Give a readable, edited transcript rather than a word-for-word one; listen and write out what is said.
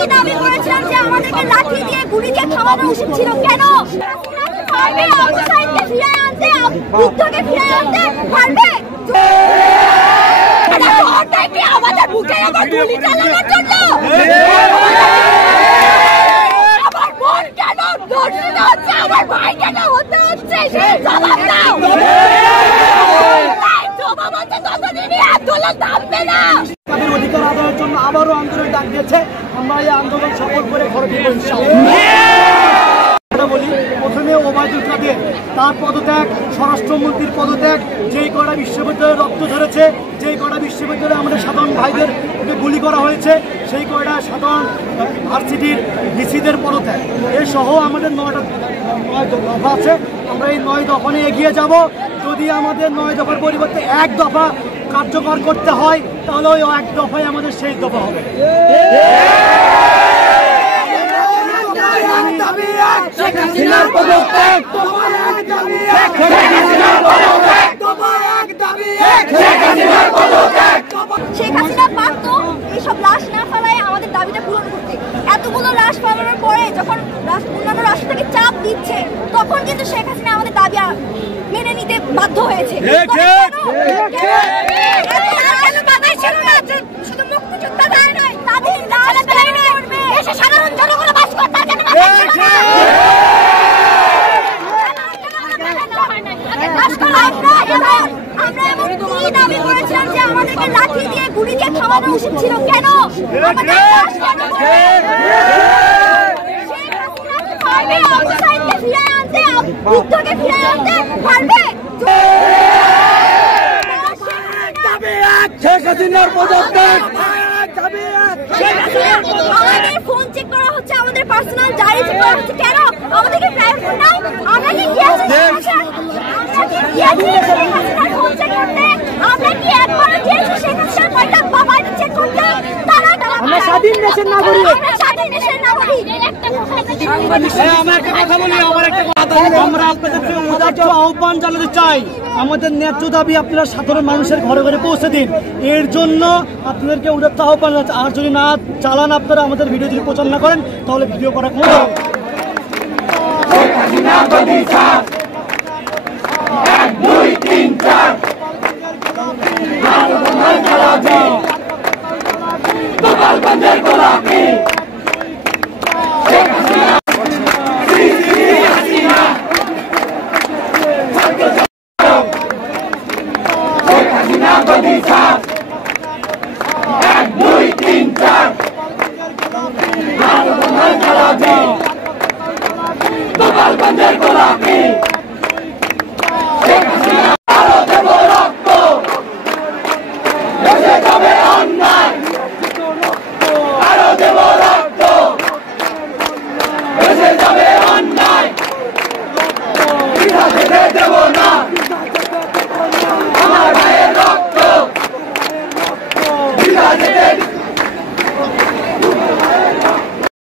কি দাবি করেছিলাম যে আমাদেরকে লাঠি দিয়ে গুলি দিয়ে থামানো উচিত ছিল, কেন পারবে আবু সাইদকে ফিরিয়ে আনতে, বুদ্ধকে ফিরিয়ে আনতে পারবে? আমাদের বুকে আবার গুলি চালানোর জন্য আমার বোন কেন ধর্ষিত হচ্ছে, আমার ভাই কেন হতে হচ্ছে, সেই জবাব দাও। জবাব আছে ততদিনই আন্দোলন থামবে না। তাদের অধিকার আদায়ের জন্য আবারও আন্দোলন ডাক দিয়েছে। আমরা এই আন্দোলন সফল করে ঘরে ফিরব ইনশাআল্লাহ। বলি প্রথমে ওবায়দুল কাদের, তার পদত্যাগ, স্বরাষ্ট্রমন্ত্রীর পদত্যাগ, যেই কটা বিশ্ববিদ্যালয়ে রক্ত ধরেছে, যেই কটা বিশ্ববিদ্যালয়ে আমাদের সাধারণ ভাইদের গুলি করা হয়েছে, সেই কয়টা সাধারণ ভার্সিটির ভিসিদের পদত্যাগ, এ সহ আমাদের 9টা দফা আছে। আমরা এই 9 দফা নিয়ে এগিয়ে যাব। যদি আমাদের 9 দফার পরিবর্তে 1 দফা কার্যকর করতে হয়, তাহলে ওই 1 দফাই আমাদের শেষ দফা হবে। শেখ হাসিনা পারত এইসব লাশ না ফেলায় আমাদের দাবিটা পূরণ করতে। এতগুলো লাশ ফেলানোর পরে যখন অন্যান্য রাষ্ট্র থেকে চাপ দিচ্ছে, তখন কিন্তু শেখ হাসিনা আমাদের দাবি মেনে নিতে বাধ্য হয়েছে। শুধু মুক্তিযোদ্ধা দায় নয়, তাদের সাধারণ জনগণ বাস করতে আমরা এমন কি দাবি করেছিলাম যে আমাদেরকে লাঠি দিয়ে গুলি দিয়ে থামানো উচিত ছিল, কেন পারবে আবু সাইদকে ফিরিয়ে আনতে, বুদ্ধকে ফিরিয়ে আনতে পারবে? শেখ হাসিনার পদত্যাগ। আমাদের ফোন চেক করা হচ্ছে, আমাদের পার্সোনাল ডায়েরি চেক করা হচ্ছে, কেন? আমাদেরকে প্রাইভেট ফোন নাই? আমরা কি ফোন চেক করতে? আমরা কি একবার গিয়েছি শেখ হাসিনার কয়টা বাবাটা চেক করতে? আমরা স্বাধীন দেশের নাগরিক, আমরা স্বাধীন দেশের নাগরিক। আমরা আপনাদের আহ্বান জানাতে চাই, আমাদের ন্যায্য দাবি আপনারা সাধারণ মানুষের ঘরে ঘরে পৌঁছে দিন। এর জন্য আপনাদেরকে উদাত্ত আহ্বান জানাচ্ছি। আর যদি না চালান, আপনারা আমাদের ভিডিও যদি প্রচার না করেন, তাহলে ভিডিও করা কমে যাবে। Bender Golaki!